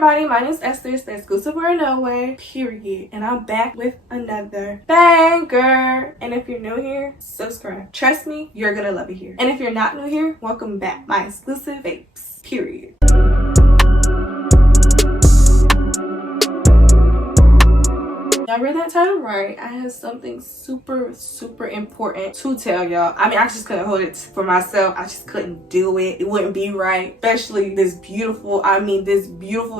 everybody, my name is Esther. It's the exclusive word no way, period. And I'm back with another banger. And if you're new here, subscribe. Trust me, you're gonna love it here. And if you're not new here, welcome back. My exclusive vapes, period. I read that title right. I have something super important to tell y'all. I mean, I just couldn't hold it for myself. I just couldn't do it. It wouldn't be right. Especially this beautiful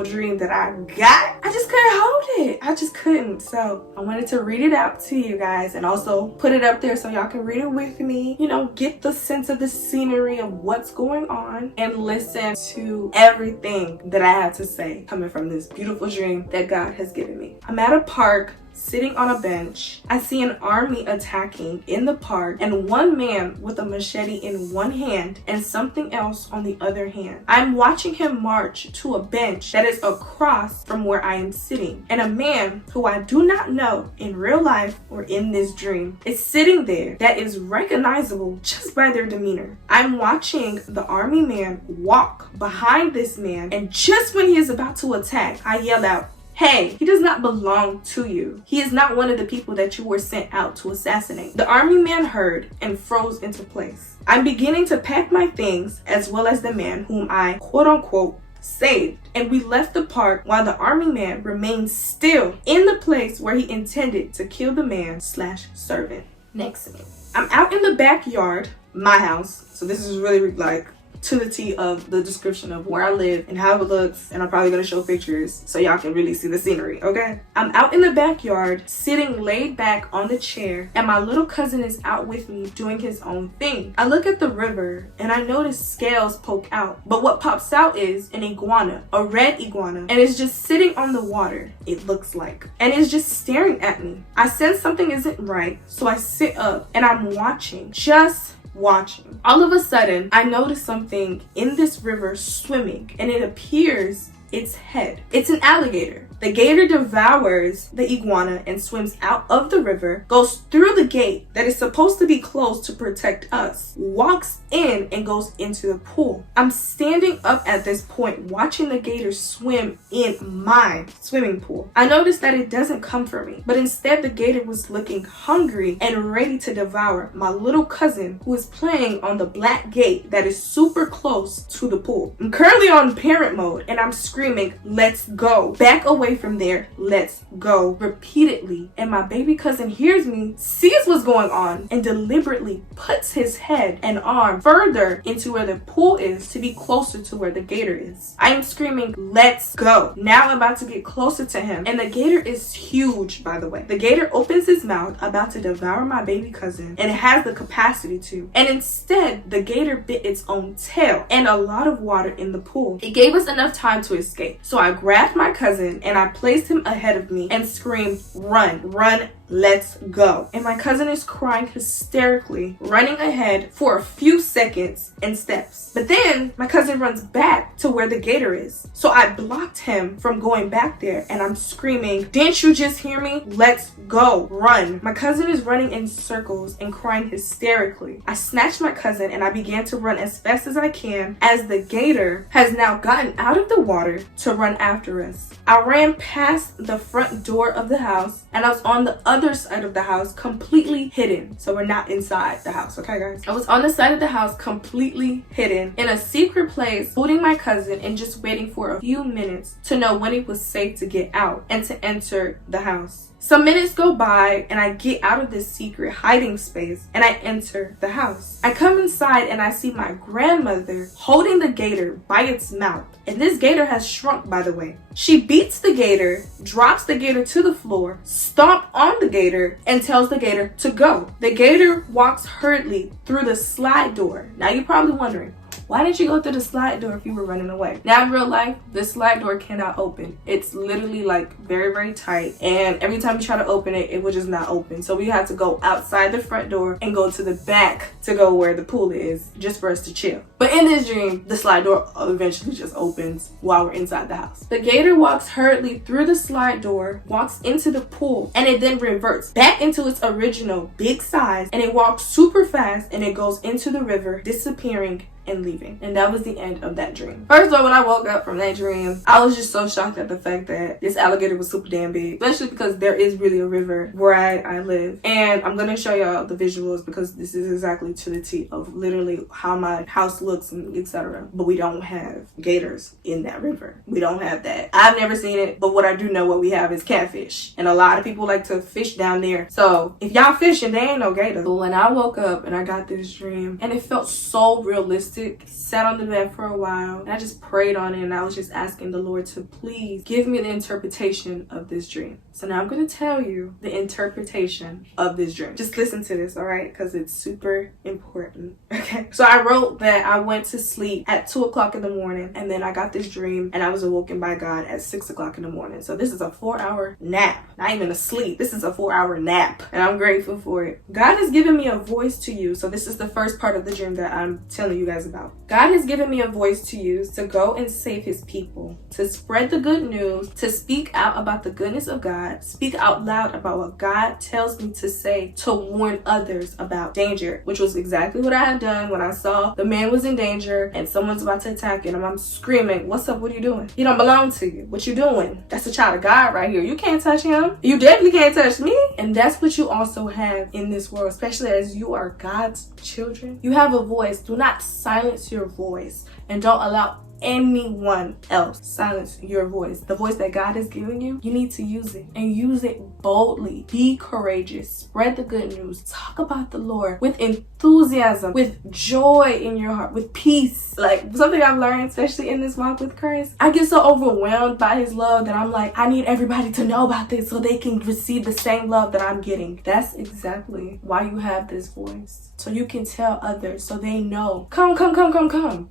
dream that I got. I just couldn't hold it. I just couldn't. So I wanted to read it out to you guys and also put it up there so y'all can read it with me. You know, get the sense of the scenery of what's going on and listen to everything that I have to say coming from this beautiful dream that God has given me. I'm at a park, sitting on a bench. I see an army attacking in the park and one man with a machete in one hand and something else on the other hand. I'm watching him march to a bench that is across from where I am sitting, and a man who I do not know in real life or in this dream is sitting there that is recognizable just by their demeanor. I'm watching the army man walk behind this man, and just when he is about to attack, I yell out, "Hey, he does not belong to you. He is not one of the people that you were sent out to assassinate." The army man heard and froze into place. I'm beginning to pack my things as well as the man whom I quote unquote saved, and we left the park while the army man remained still in the place where he intended to kill the man / servant next to me. I'm out in the backyard, my house, so this is really like to the T of the description of where I live and how it looks, and I'm probably gonna show pictures so y'all can really see the scenery, okay? I'm out in the backyard sitting laid back on the chair, and my little cousin is out with me doing his own thing. I look at the river and I notice scales poke out, but what pops out is an iguana, a red iguana, and it's just sitting on the water, it looks like, and it's just staring at me. I sense something isn't right, so I sit up and I'm watching, just watching. All of a sudden, I notice something in this river swimming, and it appears its head. It's an alligator. The gator devours the iguana and swims out of the river, goes through the gate that is supposed to be closed to protect us, walks in and goes into the pool. I'm standing up at this point watching the gator swim in my swimming pool. I noticed that it doesn't come for me, but instead the gator was looking hungry and ready to devour my little cousin who is playing on the black gate that is super close to the pool. I'm currently on parent mode and I'm screaming, "Let's go. Back away from there. Let's go," repeatedly, and my baby cousin hears me, sees what's going on, and deliberately puts his head and arm further into where the pool is to be closer to where the gator is. I am screaming, "Let's go." Now I'm about to get closer to him, and the gator is huge, by the way. The gator opens his mouth about to devour my baby cousin, and it has the capacity to, and instead the gator bit its own tail and a lot of water in the pool. It gave us enough time to escape, so I grabbed my cousin and I placed him ahead of me and screamed, "Run, run, let's go." And my cousin is crying hysterically, running ahead for a few seconds and steps. But then my cousin runs back to where the gator is. So I blocked him from going back there, and I'm screaming, "Didn't you just hear me? Let's go, run." My cousin is running in circles and crying hysterically. I snatched my cousin and I began to run as fast as I can, as the gator has now gotten out of the water to run after us. I ran past the front door of the house, and I was on the other side of the house, completely hidden. So we're not inside the house, okay guys? I was on the side of the house, completely hidden, in a secret place, holding my cousin and just waiting for a few minutes to know when it was safe to get out and to enter the house. Some minutes go by and I get out of this secret hiding space and I enter the house. I come inside and I see my grandmother holding the gator by its mouth. And this gator has shrunk, by the way. She beats the gator, drops the gator to the floor, stomps on the gator, and tells the gator to go. The gator walks hurriedly through the slide door. Now you're probably wondering, why didn't you go through the slide door if you were running away? Now in real life, this slide door cannot open. It's literally like very tight, and every time you try to open it, it will just not open. So we have to go outside the front door and go to the back to go where the pool is, just for us to chill. But in this dream, the slide door eventually just opens while we're inside the house. The gator walks hurriedly through the slide door, walks into the pool, and it then reverts back into its original big size, and it walks super fast and it goes into the river, disappearing and leaving. And that was the end of that dream. First of all, when I woke up from that dream, I was just so shocked at the fact that this alligator was super damn big, especially because there is really a river where I live. And I'm gonna show y'all the visuals because this is exactly to the T of literally how my house looks and etc. But we don't have gators in that river. We don't have that. I've never seen it, but what I do know what we have is catfish. And a lot of people like to fish down there. So if y'all fishing, there ain't no gator. But when I woke up and I got this dream and it felt so realistic, sat on the bed for a while and I just prayed on it and I was just asking the Lord to please give me the interpretation of this dream. So now I'm going to tell you the interpretation of this dream. Just listen to this, all right? Because it's super important, okay? So I wrote that I went to sleep at 2 o'clock in the morning and then I got this dream and I was awoken by God at 6 o'clock in the morning. So this is a 4-hour nap, not even a sleep. This is a 4-hour nap and I'm grateful for it. God has given me a voice to use. So this is the first part of the dream that I'm telling you guys about. God has given me a voice to use to go and save his people, to spread the good news, to speak out about the goodness of God, speak out loud about what God tells me to say, to warn others about danger, which was exactly what I had done when I saw the man was in danger and someone's about to attack him. I'm screaming, what's up? What are you doing? He don't belong to you. What you doing? That's a child of God right here. You can't touch him. You definitely can't touch me. And that's what you also have in this world, especially as you are God's children. You have a voice. Do not silence your voice and don't allow anyone else silence your voice. The voice that God has given you, you need to use it and use it boldly. Be courageous. Spread the good news. Talk about the Lord with enthusiasm, with joy in your heart, with peace. Like something I've learned, especially in this walk with Christ, I get so overwhelmed by his love that I'm like, I need everybody to know about this so they can receive the same love that I'm getting. That's exactly why you have this voice. So you can tell others so they know, come.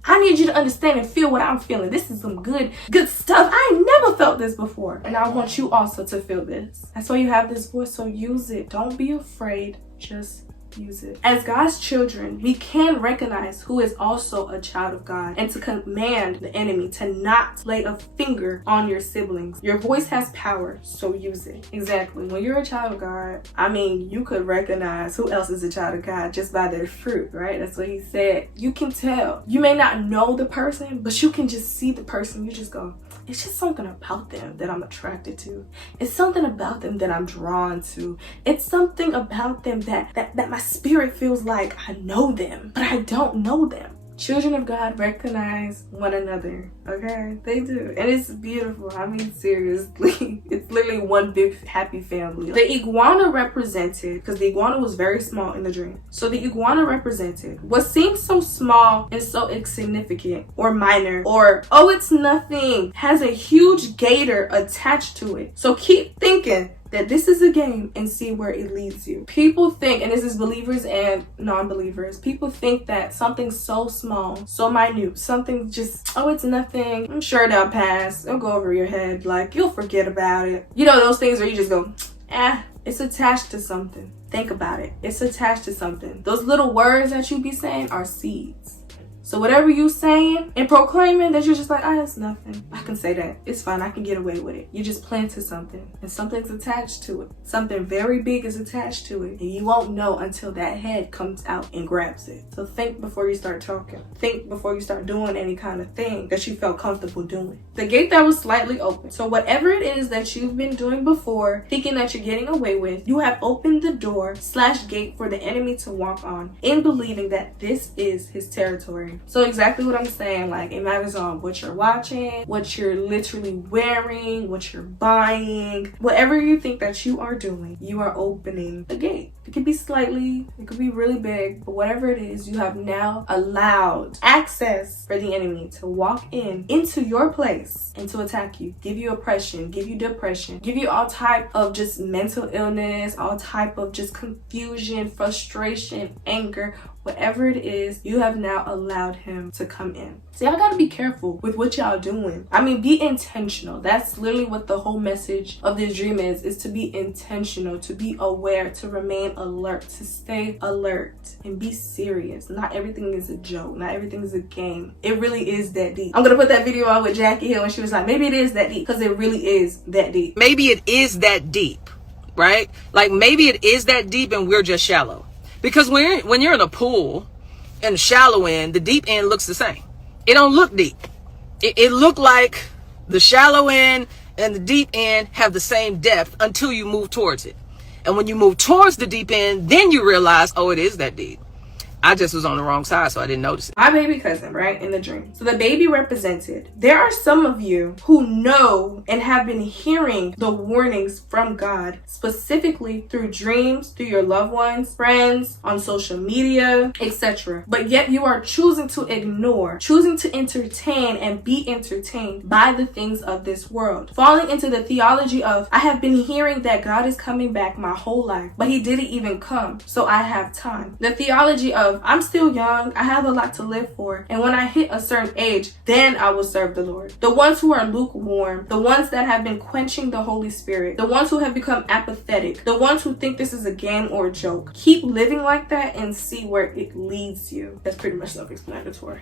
I need you to understand and feel what I'm feeling. This is some good stuff. I ain't never felt this before. And I want you also to feel this. That's why you have this voice, so use it. Don't be afraid. Just use it. As God's children, we can recognize who is also a child of God and to command the enemy to not lay a finger on your siblings. Your voice has power, so use it. Exactly. When you're a child of God, I mean, you could recognize who else is a child of God just by their fruit, right? That's what he said. You can tell. You may not know the person, but you can just see the person. You just go, it's just something about them that I'm attracted to. It's something about them that I'm drawn to. It's something about them that my spirit feels like I know them, but I don't know them. Children of God recognize one another, okay? They do. And it's beautiful. I mean, seriously. It's literally one big happy family. The iguana represented, because the iguana was very small in the dream. So the iguana represented what seems so small and so insignificant or minor or, oh, it's nothing, has a huge gator attached to it. So keep thinking that this is a game and see where it leads you. People think, and this is believers and non-believers, people think that something so small, so minute, something just, oh, it's nothing, I'm sure that'll pass, it'll go over your head, like you'll forget about it. You know, those things where you just go, it's attached to something. Think about it. It's attached to something. Those little words that you be saying are seeds. So whatever you saying and proclaiming that you're just like, it's nothing. I can say that. It's fine. I can get away with it. You just planted something and something's attached to it. Something very big is attached to it. And you won't know until that head comes out and grabs it. So think before you start talking. Think before you start doing any kind of thing that you felt comfortable doing. The gate that was slightly open. So whatever it is that you've been doing before, thinking that you're getting away with, you have opened the door/gate for the enemy to walk on in believing that this is his territory. So exactly what I'm saying, like it matters on what you're watching, what you're literally wearing, what you're buying, whatever you think that you are doing, you are opening the gate. It could be slightly, it could be really big, but whatever it is, you have now allowed access for the enemy to walk into your place and to attack you, give you oppression, give you depression, give you all type of just mental illness, all type of just confusion, frustration, anger, whatever it is, you have now allowed him to come in. So y'all gotta be careful with what y'all doing. I mean, be intentional. That's literally what the whole message of this dream is to be intentional, to be aware, to remain alert, to stay alert and be serious. Not everything is a joke. Not everything is a game. It really is that deep. I'm gonna put that video on with Jackie Hill and she was like, maybe it is that deep, because it really is that deep. Maybe it is that deep, right? Like maybe it is that deep and we're just shallow. Because when you're in a pool and the shallow end, the deep end looks the same. It don't look deep. It looked like the shallow end and the deep end have the same depth until you move towards it. And when you move towards the deep end, then you realize, oh, it is that deep. I just was on the wrong side, so I didn't notice it. My baby cousin, right, in the dream. So the baby represented. There are some of you who know and have been hearing the warnings from God, specifically through dreams, through your loved ones, friends, on social media, etc. But yet you are choosing to ignore, choosing to entertain and be entertained by the things of this world. Falling into the theology of, I have been hearing that God is coming back my whole life, but he didn't even come, so I have time. The theology of, I'm still young, I have a lot to live for, and when I hit a certain age, then I will serve the Lord. The ones who are lukewarm, the ones that have been quenching the Holy Spirit, the ones who have become apathetic, the ones who think this is a game or a joke, keep living like that and see where it leads you. That's pretty much self-explanatory.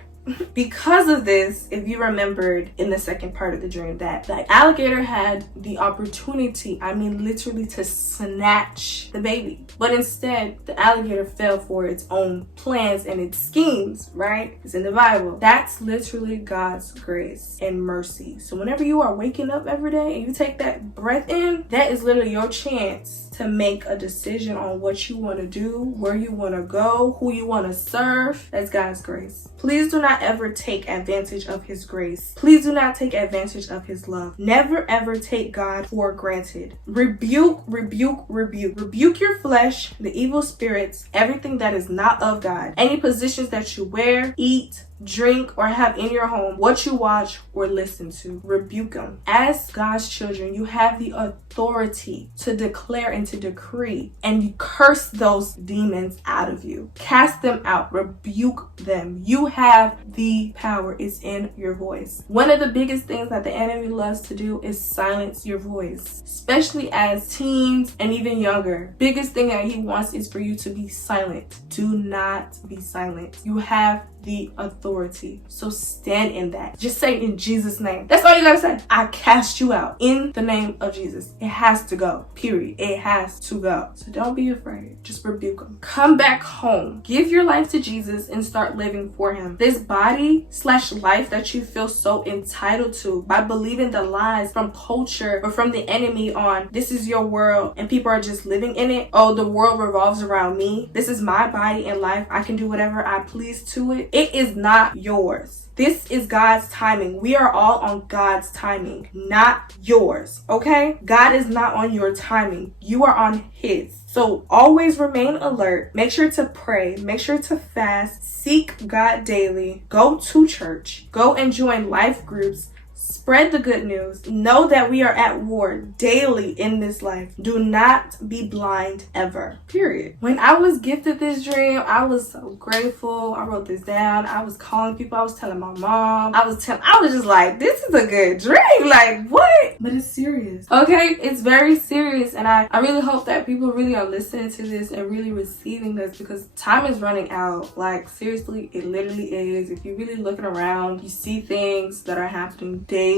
Because of this, if you remembered in the second part of the dream that the alligator had the opportunity, I mean literally, to snatch the baby, but instead the alligator fell for its own plans and its schemes, right? It's in the Bible. That's literally God's grace and mercy. So whenever you are waking up every day and you take that breath in, that is literally your chance to make a decision on what you want to do, where you want to go, who you want to serve. That's God's grace. Please do not ever take advantage of his grace. Please do not take advantage of his love. Never ever take God for granted. Rebuke, rebuke, rebuke. Rebuke your flesh, the evil spirits, everything that is not of God. Any positions that you wear, eat, drink, or have in your home, what you watch or listen to, rebuke them. As God's children, you have the authority to declare and to decree and you curse those demons out of you. Cast them out, rebuke them. You have the power. It's in your voice. One of the biggest things that the enemy loves to do is silence your voice, especially as teens and even younger. Biggest thing that he wants is for you to be silent. Do not be silent. You have the authority. So stand in that. Just say in Jesus' name. That's all you gotta say. I cast you out in the name of Jesus. It has to go. Period. It has to go. So don't be afraid. Just rebuke them. Come back home. Give your life to Jesus and start living for him. This body/life that you feel so entitled to by believing the lies from culture or from the enemy on this is your world and people are just living in it. Oh, the world revolves around me. This is my body and life. I can do whatever I please to it. It is not yours. This is God's timing. We are all on God's timing, not yours, okay? God is not on your timing. You are on his. So always remain alert. Make sure to pray. Make sure to fast. Seek God daily. Go to church. Go and join life groups. Spread the good news. Know that we are at war daily in this life. Do not be blind ever. Period. When I was gifted this dream, I was so grateful. I wrote this down. I was calling people. I was telling my mom. I was just like, this is a good dream. Like, what? But it's serious. Okay? It's very serious. And I really hope that people really are listening to this and really receiving this because time is running out. Like, seriously, it literally is. If you're really looking around, you see things that are happening daily.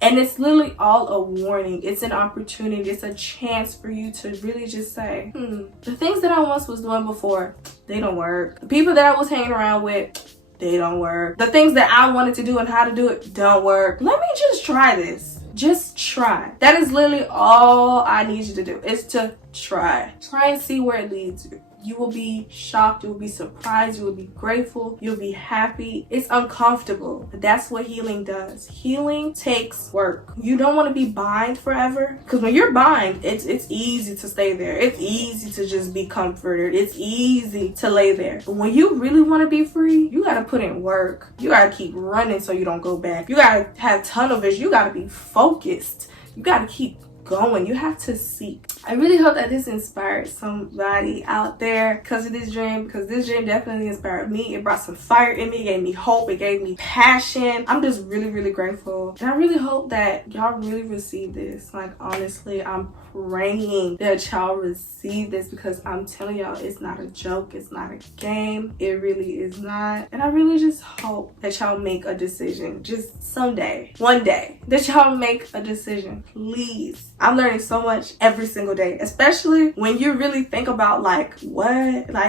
And it's literally all a warning. It's an opportunity. It's a chance for you to really just say, the things that I once was doing before, they don't work. The people that I was hanging around with, they don't work. The things that I wanted to do and how to do it don't work. Let me just try this. Just try. That is literally all I need you to do, is to try. Try and see where it leads you. You will be shocked, you will be surprised, you will be grateful, you'll be happy. It's uncomfortable, but that's what healing does. Healing takes work. You don't want to be bind forever, because when you're bind, it's easy to stay there. It's easy to just be comforted. It's easy to lay there. But when you really want to be free, you got to put in work. You got to keep running so you don't go back. You got to have tunnel vision. You got to be focused. You got to keep going. You have to seek. I really hope that this inspired somebody out there because of this dream, because this dream definitely inspired me. It brought some fire in me. It gave me hope. It gave me passion. I'm just really, really grateful. And I really hope that y'all really receive this. Like, honestly, I'm praying that y'all receive this because I'm telling y'all, it's not a joke. It's not a game. It really is not. And I really just hope that y'all make a decision. Just someday, one day, that y'all make a decision. Please I'm learning so much every single day, especially when you really think about like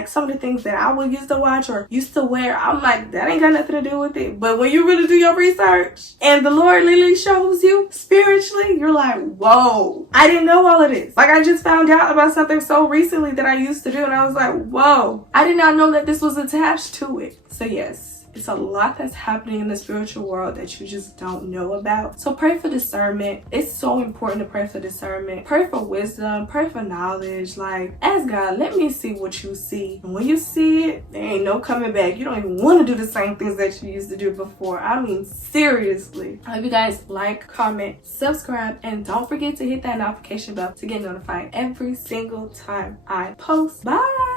some of the things that I would used to watch or used to wear. I'm like, that ain't got nothing to do with it. But when you really do your research and the Lord literally shows you spiritually, you're like, whoa, I didn't know all of this. Like, I just found out about something so recently that I used to do, and I was like, whoa, I did not know that this was attached to it. So yes, it's a lot that's happening in the spiritual world that you just don't know about. So pray for discernment. It's so important to pray for discernment. Pray for wisdom. Pray for knowledge. Like, ask God, let me see what you see. And when you see it, there ain't no coming back. You don't even want to do the same things that you used to do before. I mean, seriously. I hope you guys like, comment, subscribe, and don't forget to hit that notification bell to get notified every single time I post. Bye!